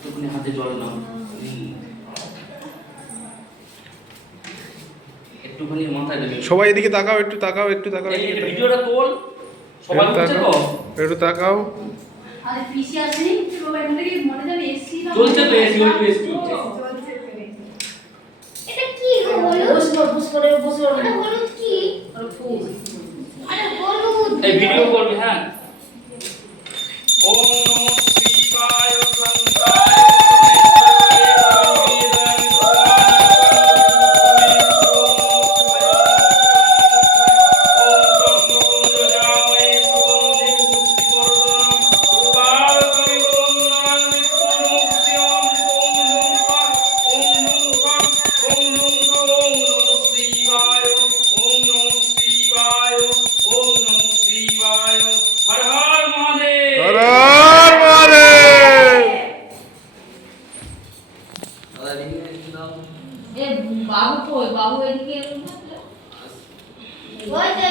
একটুখানি হাতে জল নাও, একটুখানি মাথায় দেবে। সবাই এদিকে তাকাও, একটু তাকাও, একটু তাকাও, এই ভিডিওটা তোল, সবাই বুঝছে তো? একটু তাকাও। আরে পিসি আসেনি বাবা, এখান থেকে মনে যাবে এসি না চলছে তো, এসি চলছে। এটা কি হলুদ? বসে এটা হলুদ কি? আর ফুল। আরে হলুদ। এই ভিডিও করবি, হ্যাঁ। ওম নমঃ শিবায় শঙ্করায় হর হর মহাদেব। হর হর মহাদেব। এ বাবু কই? বাবু এদিকে ওই যে